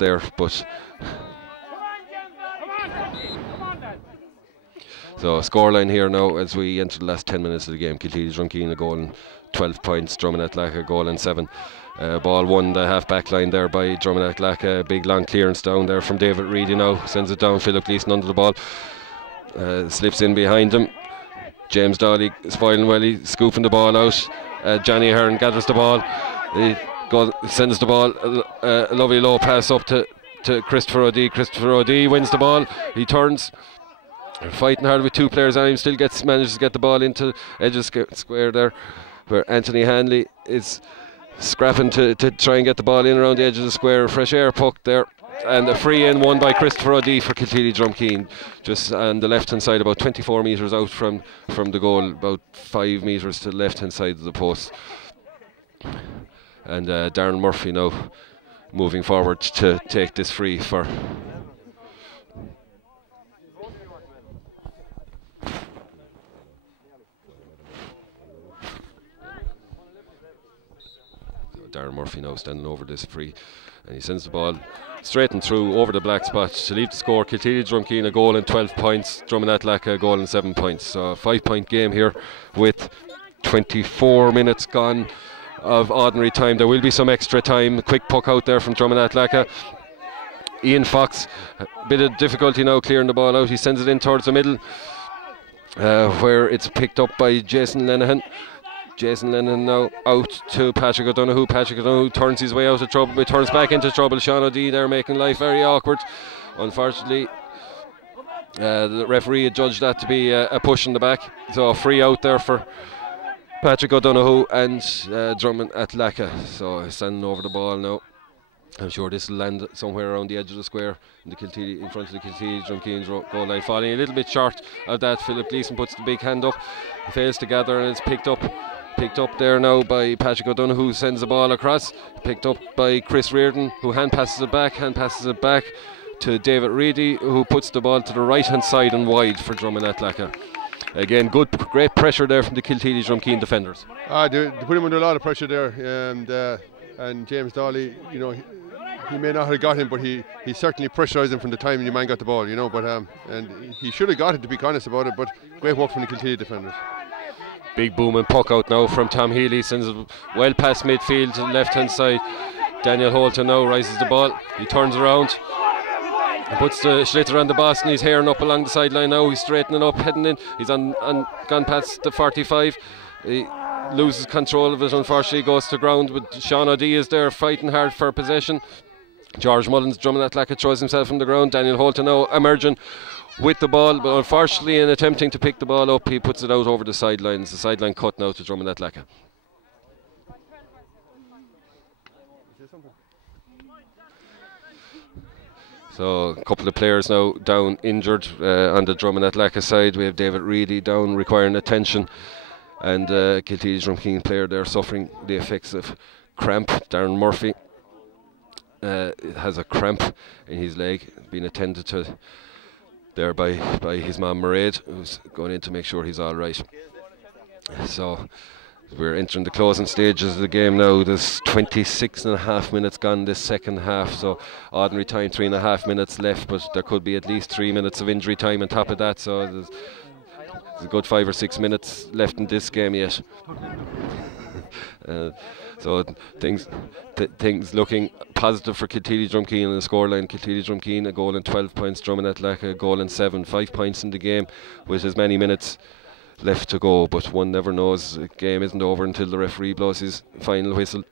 there, but so scoreline here now as we enter the last 10 minutes of the game. Kilteely Drumkeen a goal and 12 points, Drummond Atlacha a goal and 7. Ball won the half back line there by Drummond Atlacha. Big long clearance down there from David Reedy now, sends it down. Philip Gleeson under the ball, slips in behind him. James Dawley spoiling well, he's scooping the ball out. Johnny Ahern gathers the ball, he sends the ball, a lovely low pass up to Christopher O'Dea. Christopher O'Dea wins the ball, he turns, fighting hard with 2 players on him, still manages to get the ball into edge of square there, where Anthony Hanley is scrapping to try and get the ball in around the edge of the square. Fresh air puck there, and a free in won by Christopher O'Dea for Kilteely Drumkeen, just on the left hand side, about 24 metres out from the goal, about 5 metres to the left hand side of the post. And Darren Murphy now moving forward to take this free for Darren Murphy now standing over this free, and he sends the ball straight and through over the black spot to leave the score. Kilteely Drumkeen a goal and 12 points, Drummond Atlacha a goal and 7 points. So a 5-point game here with 24 minutes gone of ordinary time. There will be some extra time. A quick puck out there from Drummond Atlacha. Ian Fox, a bit of difficulty now clearing the ball out. He sends it in towards the middle, where it's picked up by Jason Lenihan. Jason Lennon now out to Patrick O'Donoghue. Patrick O'Donoghue turns his way out of trouble, but turns back into trouble. Sean O'Dea there making life very awkward. Unfortunately, the referee had judged that to be a push in the back. So a free out there for Patrick O'Donoghue and Drummond Atlacha. So standing over the ball now. I'm sure this will land somewhere around the edge of the square in front of the Kilteely Drumkeen goal line. Falling a little bit short of that, Philip Gleeson puts the big hand up, he fails to gather, and it's picked up there now by Patrick O'Donoghue, who sends the ball across. Picked up by Chris Reardon, who hand passes it back to David Reedy, who puts the ball to the right hand side and wide for Drummond Atlacha. Again, great pressure there from the Kilteely Drumkeen defenders. They put him under a lot of pressure there, and James Dawley, you know, he may not have got him, but he certainly pressurised him from the time your man got the ball, you know. But and he should have got it, to be honest about it. But great work from the Kilteely defenders. Big booming puck out now from Tom Healy, sends it well past midfield to the left hand side. Daniel Holton now rises the ball, he turns around, puts the Schlitter on the boss, and he's herring up along the sideline now. He's straightening up, heading in, he's gone past the 45. He loses control of it, unfortunately goes to ground, but Sean O'Dea is there fighting hard for possession. George Mullins, Drummond Atlacha, throws himself from the ground. Daniel Holton now emerging with the ball, but unfortunately in attempting to pick the ball up, he puts it out over the sidelines. The sideline cut now to Drummond Atlacha. So a couple of players now down injured on the Drummond Atlacha side. We have David Reedy down requiring attention, and Kilteely Drumkeen player there suffering the effects of cramp. Darren Murphy has a cramp in his leg, being attended to there by his mum Mairead, who's going in to make sure he's all right. So we're entering the closing stages of the game now. There's 26.5 minutes gone this second half, so ordinary time 3.5 minutes left, but there could be at least 3 minutes of injury time on top of that, so there's a good 5 or 6 minutes left in this game yet. So things looking positive for Kilteely Drumkeen in the scoreline. Kilteely Drumkeen a goal and 12 points, Drummond Atlacha a goal and 7, 5 points in the game with as many minutes left to go, but one never knows. The game isn't over until the referee blows his final whistle,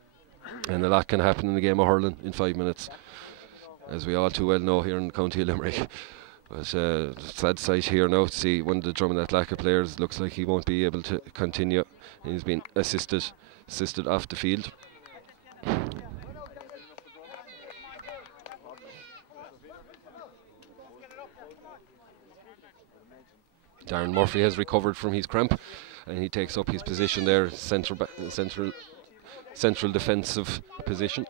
and a lot can happen in the game of hurling in 5 minutes, as we all too well know here in County Limerick. But sad sight here now to see one of the Drummond Atlacha players looks like he won't be able to continue. He's been assisted off the field. Darren Murphy has recovered from his cramp, and he takes up his position there, central defensive position.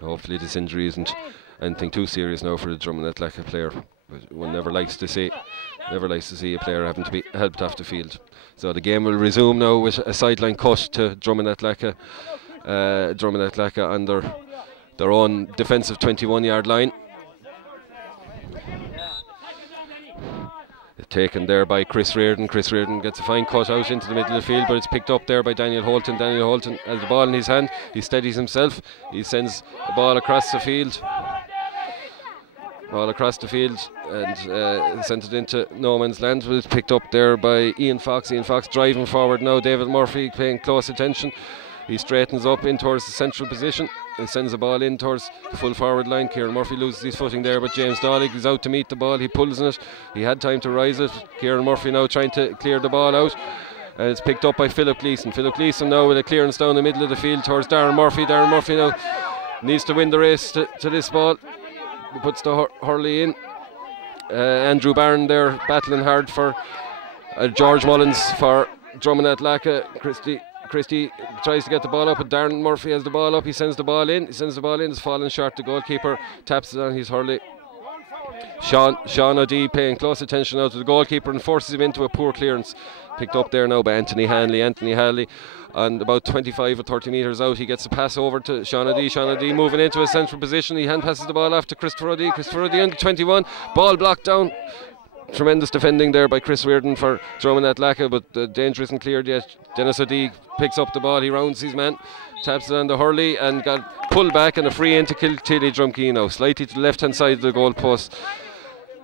Hopefully this injury isn't anything too serious now for the Drummond Atlacha player, but one never likes to see a player having to be helped off the field. So the game will resume now with a sideline cut to Drummond Atlacha, Drummond Atlaka on their own defensive 21-yard line. Taken there by Chris Reardon. Chris Reardon gets a fine cut out into the middle of the field, but it's picked up there by Daniel Holton. Daniel Holton has the ball in his hand. He steadies himself. He sends the ball across the field. And sent it into no man's land. But it's picked up there by Ian Fox. Ian Fox driving forward now. David Murphy paying close attention. He straightens up in towards the central position and sends the ball in towards the full forward line. Kieran Murphy loses his footing there, but James Dolly is out to meet the ball. He pulls in it. He had time to rise it. Kieran Murphy now trying to clear the ball out. And it's picked up by Philip Gleeson. Philip Gleeson now with a clearance down the middle of the field towards Darren Murphy. Darren Murphy now needs to win the race to this ball. He puts the hurley in. Andrew Barron there battling hard for George Mullins for Drummond Atlaka. Christie tries to get the ball up, but Darren Murphy has the ball up. He sends the ball in. It's falling short. The goalkeeper taps it on his hurley. Sean O'Dea paying close attention now to the goalkeeper and forces him into a poor clearance. Picked up there now by Anthony Hanley. And about 25 or 30 metres out, he gets a pass over to Sean O'Dea. Sean O'Dea moving into a central position. He hand passes the ball off to Christopher O'Dea. Christopher O'Dea under 21. Ball blocked down. Tremendous defending there by Chris Reardon for Drummond Atlaka, but the danger isn't cleared yet. Dennis O'Dea picks up the ball. He rounds his man, taps it on the hurley, and got pulled back and a free into Kiltilly Drumkeen now. Slightly to the left hand side of the goal post,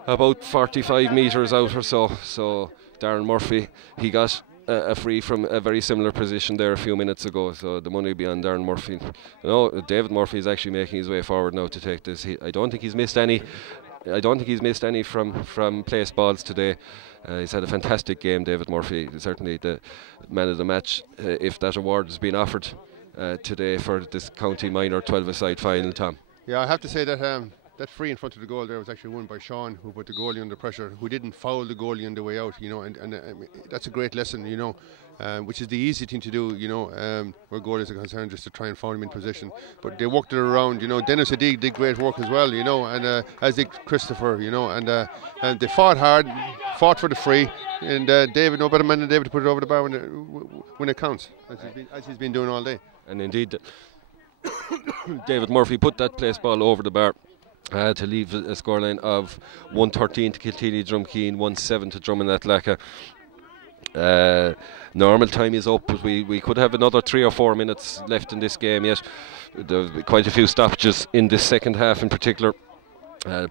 about 45 metres out or so. So Darren Murphy, he got a free from a very similar position there a few minutes ago, so the money will be on Darren Murphy. David Murphy is actually making his way forward now to take this. I don't think he's missed any from place balls today. He's had a fantastic game, David Murphy. Certainly the man of the match, if that award has been offered today for this county minor 12-a-side final, Tom. Yeah, I have to say that that free in front of the goal there was actually won by Sean, who put the goalie under pressure, who didn't foul the goalie on the way out, and that's a great lesson, which is the easy thing to do, where goalies are concerned, just to try and foul him in position. But they worked it around, Dennis O'Dea did great work as well, and as did Christopher, and they fought hard, fought for the free, and David, no better man than David to put it over the bar when it counts, as he's been doing all day. And indeed, David Murphy put that place ball over the bar. To leave a scoreline of 113 to Kiltilly Drumkeen, 1-7 to Drummond Atlaka. Normal time is up, but we could have another 3 or 4 minutes left in this game yet. There have been quite a few stoppages in this second half in particular.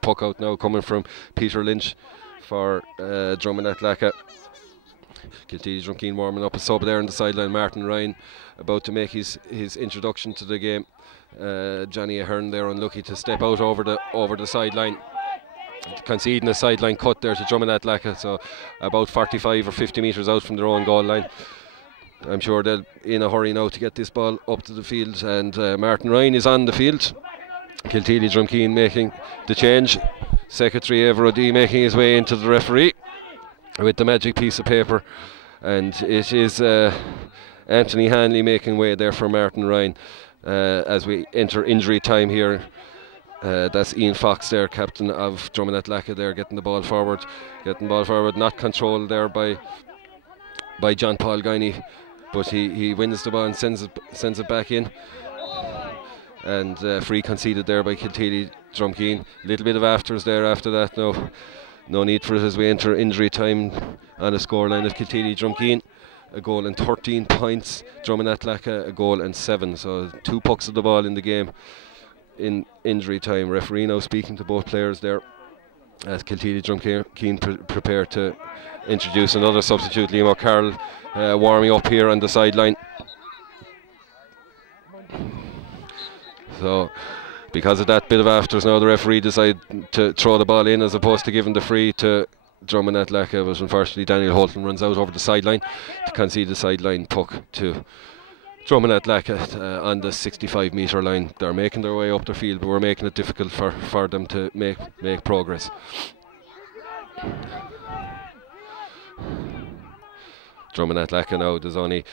Puck out now coming from Peter Lynch for Drummond Atlaka. Kiltilly Drumkeen warming up a sub there on the sideline. Martin Ryan about to make his introduction to the game. Johnny Ahern there unlucky to step out over the sideline, conceding a sideline cut there to Drummond Atlaka, so about 45 or 50 metres out from their own goal line. I'm sure they're in a hurry now to get this ball up to the field, and Martin Ryan is on the field. Kiltilly Drumkeen making the change. Secretary Ever O'Dea making his way into the referee with the magic piece of paper, and it is Anthony Hanley making way there for Martin Ryan. As we enter injury time here, that's Ian Fox there, captain of Drummond Atlaka there, getting the ball forward, not controlled there by John Paul Guiney, but he wins the ball and sends it back in, and free conceded there by Kiltilly Drumkeen. A little bit of afters there after that. No need for it as we enter injury time on a scoreline of Kiltilly Drumkeen, a goal and 13 points. Drummond Atlaka, a goal and 7. So 2 pucks of the ball in the game in injury time. Referee now speaking to both players there as Kiltilly Drumkeen prepare to introduce another substitute. Liam O'Carroll warming up here on the sideline. So because of that bit of afters now, the referee decided to throw the ball in as opposed to giving the free to Drummond Atlaka, but unfortunately Daniel Holton runs out over the sideline to concede the sideline puck to Drummond Atlaka on the 65 metre line. They're making their way up the field, but we're making it difficult for them to make progress. Drummond Atlaka now, there's only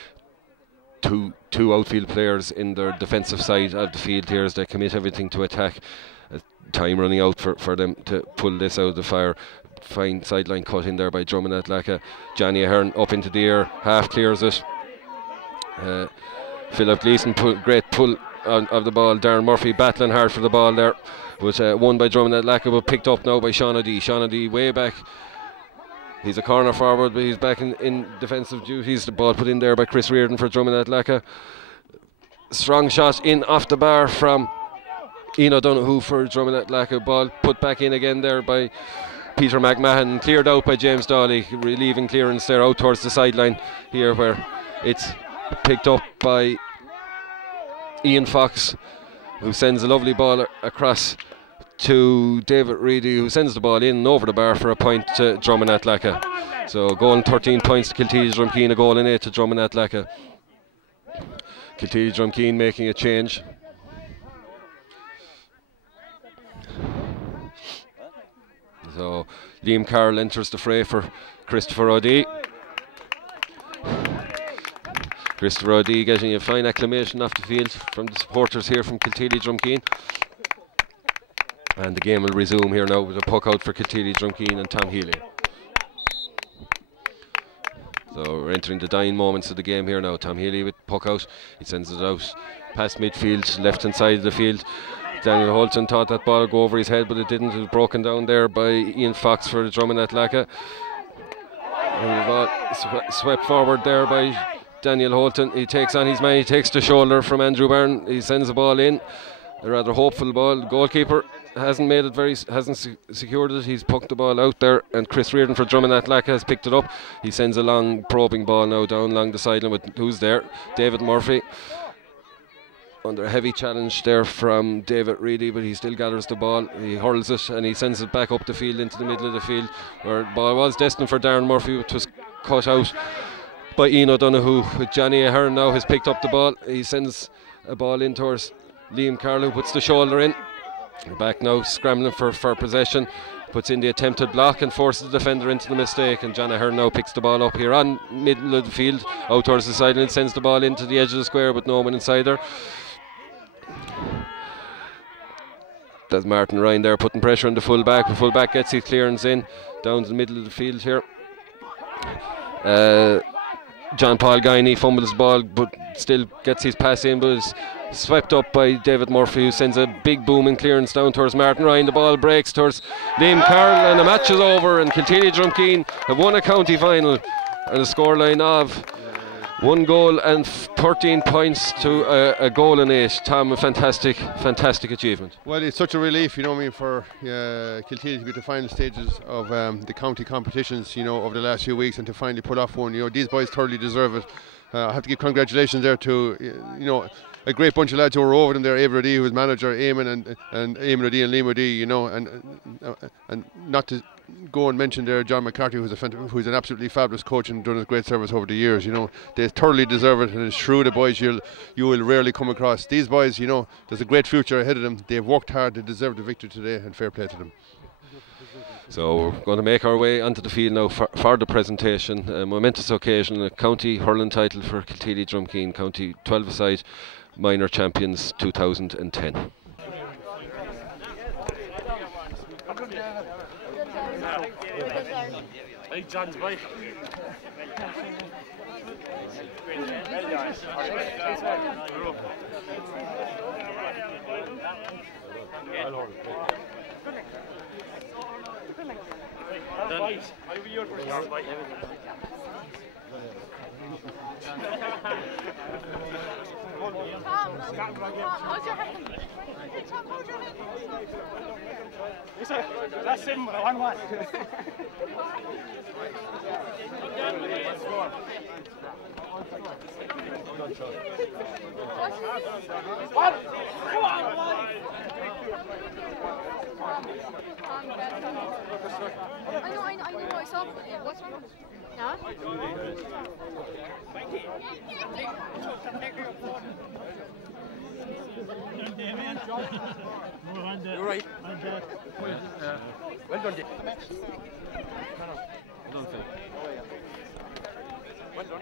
two outfield players in their defensive side of the field here as they commit everything to attack. Time running out for them to pull this out of the fire. Fine sideline cut in there by Drummond Atlaka. Johnny Ahern up into the air, half clears it. Philip Gleeson, great pull of the ball. Darren Murphy battling hard for the ball there. Was won by Drummond Atlaka, but picked up now by Sean O'Dea. Sean O'Dea way back. He's a corner forward, but he's back in defensive duties. The ball put in there by Chris Reardon for Drummond Atlaka. Strong shot in off the bar from Ian O'Donoghue for Drummond Atlaka. Ball put back in again there by Peter McMahon, cleared out by James Dawley, relieving clearance there out towards the sideline here, where it's picked up by Ian Fox, who sends a lovely ball across to David Reedy, who sends the ball in and over the bar for a point to Drummond Atlaka. So goal and 13 points to Kilteely Drumkeen, a goal and 8 to Drummond Atlaka. Kilteely Drumkeen making a change. So Liam Carroll enters the fray for Christopher O'Dea. Christopher O'Dea getting a fine acclamation off the field from the supporters here from Kilteely Drumkeen. And the game will resume here now with a puck out for Kilteely Drumkeen and Tom Healy. So we're entering the dying moments of the game here now. Tom Healy with puck out. He sends it out past midfield, left hand side of the field. Daniel Holton thought that ball would go over his head, but it didn't. It was broken down there by Ian Fox for the Drummond Atlaka. And the ball swept forward there by Daniel Holton. He takes on his man, he takes the shoulder from Andrew Byrne. He sends the ball in. A rather hopeful ball. The goalkeeper hasn't made it secured it. He's poked the ball out there, and Chris Reardon for Drummond Atlaka has picked it up. He sends a long probing ball now down along the sideline with who's there? David Murphy. Under a heavy challenge there from David Reedy, but he still gathers the ball. He hurls it and he sends it back up the field into the middle of the field, where the ball was destined for Darren Murphy, which was cut out by Ian O'Donoghue. With Johnny Ahern now has picked up the ball. He sends a ball in towards Liam Carroll, who puts the shoulder in. We're back now scrambling for possession, puts in the attempted block and forces the defender into the mistake, and John Ahern now picks the ball up here on middle of the field out towards the side and sends the ball into the edge of the square with no one inside there. That's Martin Ryan there putting pressure on the full-back. The full-back gets his clearance in down to the middle of the field here. John Paul Guiney fumbles the ball but still gets his pass in, but is swept up by David Murphy, who sends a big booming clearance down towards Martin Ryan. The ball breaks towards Liam Carroll and the match is over, and Kilteely Drumkeen have won a county final and a scoreline of 1 goal and 13 points to a goal and 8. Tom, a fantastic achievement. Well, it's such a relief, you know, for Kilteely to be at the final stages of the county competitions, you know, over the last few weeks, and to finally pull off one. You know, these boys thoroughly deserve it. I have to give congratulations there to, you know, a great bunch of lads who were over them there. Eamon O'Dea, who was manager, Eamon and Eamon O'Dea and Liam O'Dea, you know, and not to go and mention there John McCarthy, who's an absolutely fabulous coach and done a great service over the years. You know, they thoroughly deserve it, and it's shrewd the boys you will rarely come across. These boys, you know, there's a great future ahead of them. They've worked hard, they deserve the victory today, and fair play to them. So we're going to make our way onto the field now for the presentation. A momentous occasion, a county hurling title for Kilteely Drumkeen, county 12-a-side minor champions 2010. Hey, John's bike. That's him, 1-1. I know I saw. What's wrong? Yeah? You're right. Well done, Dave. Well done, Phil. Well done.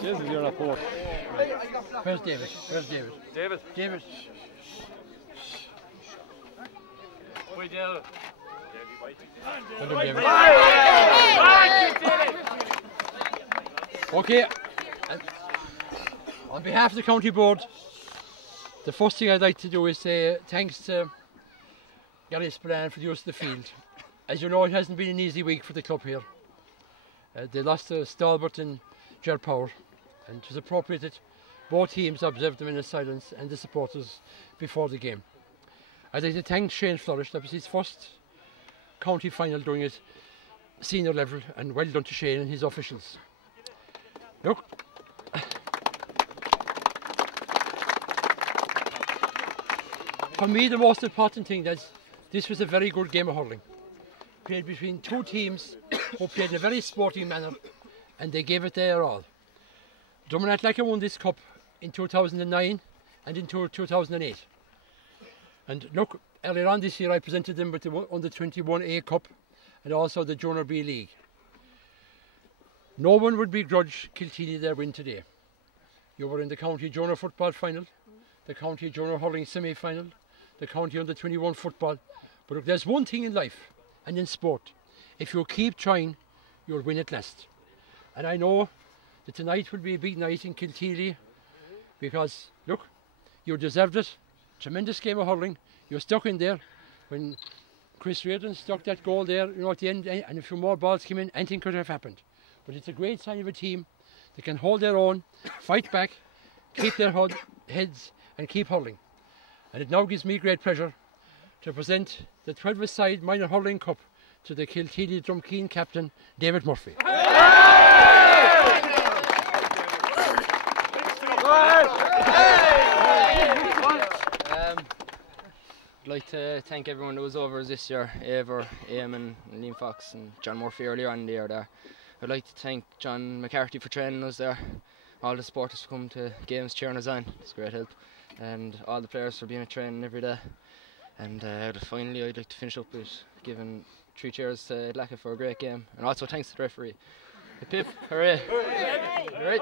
This is your report. Where's David? Where's David? David. David. Okay, on behalf of the county board, the first thing I'd like to do is say thanks to Gary Spillane for the use of the field. As you know, it hasn't been an easy week for the club here. They lost to Stalbert and Ger Power, and it was appropriate that both teams observed them in silence and the supporters before the game. I'd like to thank Shane Flourish. That was his first county final doing it senior level, and well done to Shane and his officials. Look, for me the most important thing is this was a very good game of hurling. Played between two teams who played in a very sporting manner, and they gave it their all. Drummond Athletic won this cup in 2009 and in 2008. And look, earlier on this year I presented them with the under 21A Cup and also the Junior B League. No one would begrudge Kilteely their win today. You were in the county junior football final, the county junior hurling semi-final, the county under 21 football. But look, there's one thing in life and in sport: if you keep trying, you'll win at last. And I know that tonight will be a big night in Kilteely, because look, you deserved it. Tremendous game of hurling. You're stuck in there when Chris Reardon stuck that goal there, you know, at the end, and a few more balls came in, anything could have happened. But it's a great sign of a team that can hold their own, fight back, keep their heads and keep hurling. And it now gives me great pleasure to present the 12-a-side minor hurling cup to the Kilteely Drumkeen captain, David Murphy. I'd like to thank everyone that was over this year: Ever, Eamon, Liam Fox and John Murphy earlier on in the year there. I'd like to thank John McCarthy for training us there, all the supporters for coming to games cheering us on, it's great help, and all the players for being at training every day. And finally I'd like to finish up with giving 3 cheers to Lacka for a great game, and also thanks to the referee. Hip hip, hooray! Hooray!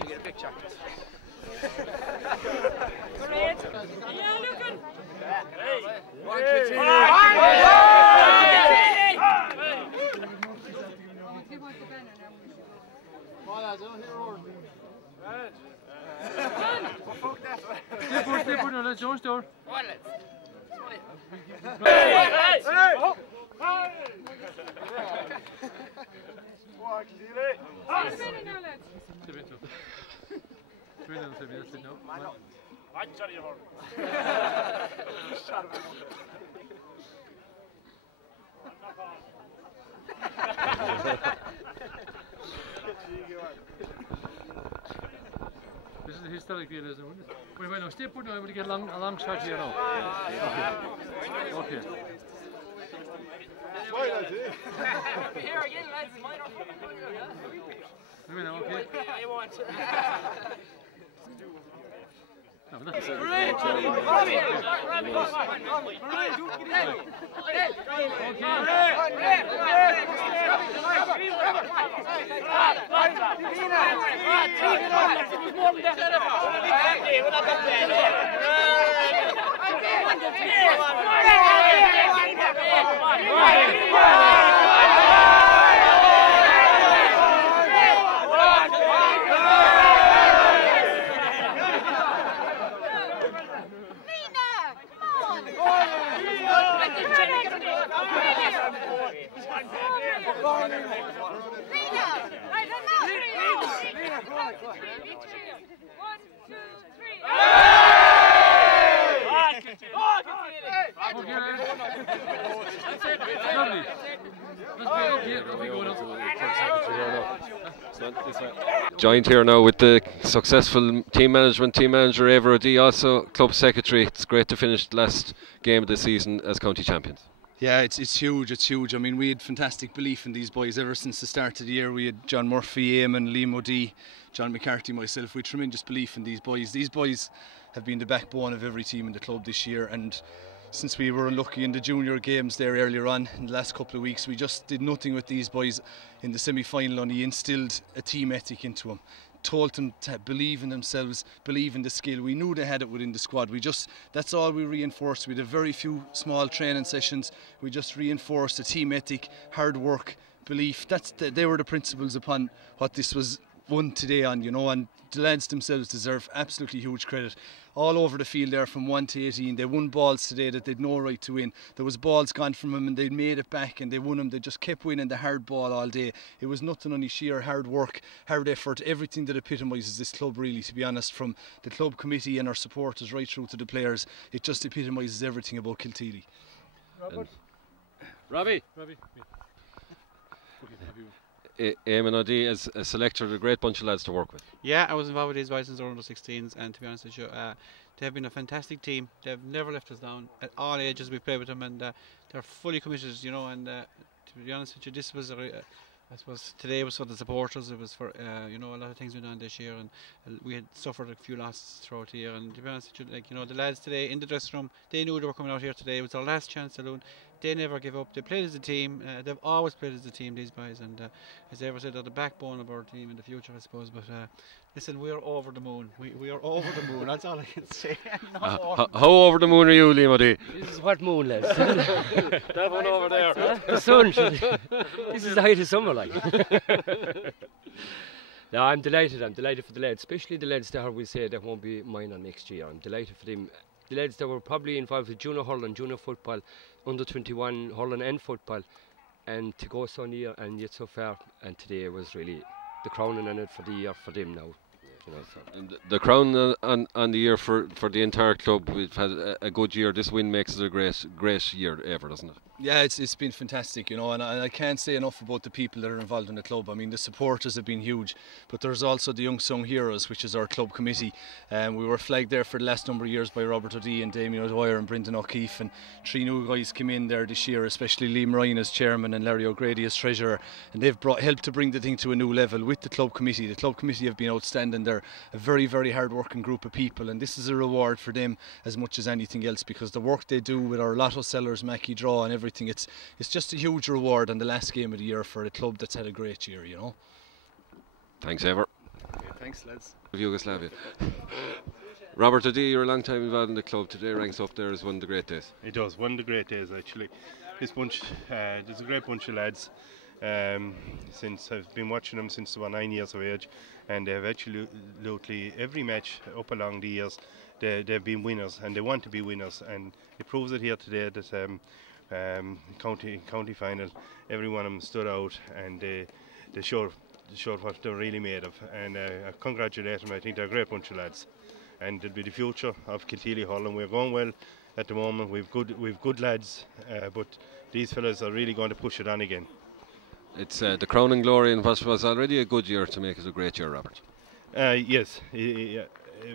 We get a picture. This is a historic deal, isn't it? Wait, no, stay put now, we'll get a long shot here now. Okay. Here again, lads, minor. Wait, no, okay. I want. No, that's it. Joined here now with the successful team manager Ever O'D, also club secretary. It's great to finish the last game of the season as county champions. Yeah, it's huge. I mean, we had fantastic belief in these boys ever since the start of the year. We had John Murphy, Eamon, Liam O'D, John McCarthy, myself. We had tremendous belief in these boys. These boys have been the backbone of every team in the club this year, and since we were unlucky in the junior games there earlier on in the last couple of weeks, we just did nothing with these boys in the semi-final, and he instilled a team ethic into them. told them to believe in themselves, believe in the skill. We knew they had it within the squad. That's all we reinforced. We had a very few small training sessions. We just reinforced the team ethic, hard work, belief. They were the principles upon what this was won today on, and the lads themselves deserve absolutely huge credit. All over the field there from 1 to 18, they won balls today that they'd no right to win. There was balls gone from them and they made it back and they won them. They just kept winning the hard ball all day. It was nothing only sheer hard work, hard effort, everything that epitomises this club really, to be honest, from the club committee and our supporters right through to the players. It just epitomises everything about Kilteely. Robbie. Eamon O'D as a selector, a great bunch of lads to work with. Yeah, I was involved with these boys since under 16s, and to be honest with you, they have been a fantastic team. They've never left us down at all ages. We played with them, and they're fully committed, and to be honest with you, this was I suppose today was for the supporters. It was for a lot of things went on this year, and we had suffered a few losses throughout the year. And to be honest with you, the lads today in the dressing room, they knew they were coming out here today. It was their last chance saloon. They never give up. They played as a team. They've always played as a team, these boys, and as I ever said, they're the backbone of our team in the future, I suppose. But listen, we're over the moon. We are over the moon. That's all I can say. How over the moon are you, Liam O'D? This is what moon, lads? That one over there. The sun. This is the height of summer, like. No, I'm delighted for the lads, especially the lads that we say that won't be minor next year. I'm delighted for them. The lads that were probably involved with junior hurling, junior football, under 21 hurling and football, and to go so near and yet so far, and today was really the crowning on it for the year for them now. And the crown on the year for the entire club. We've had a good year. This win makes it a great year ever, doesn't it? Yeah, it's been fantastic, and I can't say enough about the people that are involved in the club. I mean, the supporters have been huge, but there's also the Young Sung Heroes, which is our club committee. We were flagged there for the last number of years by Robert O'D and Damien O'Dwyer and Brendan O'Keefe, and 3 new guys came in there this year, especially Liam Ryan as chairman and Larry O'Grady as treasurer, and they've helped to bring the thing to a new level with the club committee. The club committee have been outstanding. They're a very, very hard working group of people, and this is a reward for them as much as anything else, because the work they do with our lotto sellers, Mackie Draw and everything, it's just a huge reward on the last game of the year for a club that's had a great year, Thanks, Ever. Okay, thanks, lads. Yugoslavia. Robert O'D, you're a long time involved in the club. Today ranks up there as one of the great days. It does, one of the great days actually. This bunch, there's a great bunch of lads. Since I've been watching them since they were 9 years of age, and they've absolutely every match up along the years they've been winners, and they want to be winners, and it proves it here today that county final, every one of them stood out, and they showed what they're really made of, and I congratulate them. I think they're a great bunch of lads, and it'll be the future of Kilteely Hurling. We're going well at the moment. We've good lads, but these fellas are really going to push it on again. It's the crowning glory in what was already a good year to make it a great year, Robert. Yes, we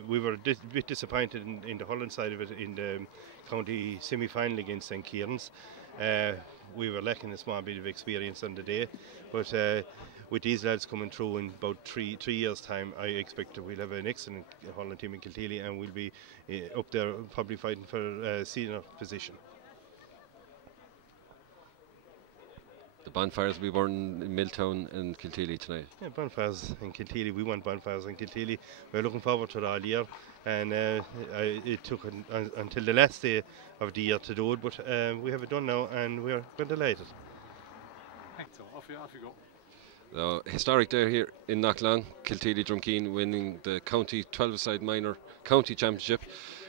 were a bit disappointed in the hurling side of it in the county semi-final against St. Kieran's. We were lacking a small bit of experience on the day, but with these lads coming through in about three years' time, I expect that we'll have an excellent hurling team in Kilteely, and we'll be up there probably fighting for a senior position. The bonfires will be burning in Milltown and Kilteely tonight. Yeah, bonfires in Kilteely. We want bonfires in Kilteely. We're looking forward to it all year, and it took until the last day of the year to do it, but we have it done now, and we're delighted. Thanks, so off you go. Historic day here in Knocklang. Kilteely Drumkeen winning the county 12-a-side minor county championship.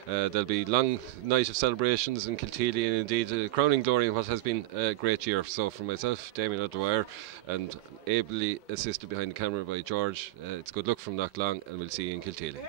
There'll be long night of celebrations in Kilteely, and indeed a crowning glory in what has been a great year. So for myself, Damien O'Dwyer, and ably assisted behind the camera by George, it's good luck from Knocklang, and we'll see you in Kilteely.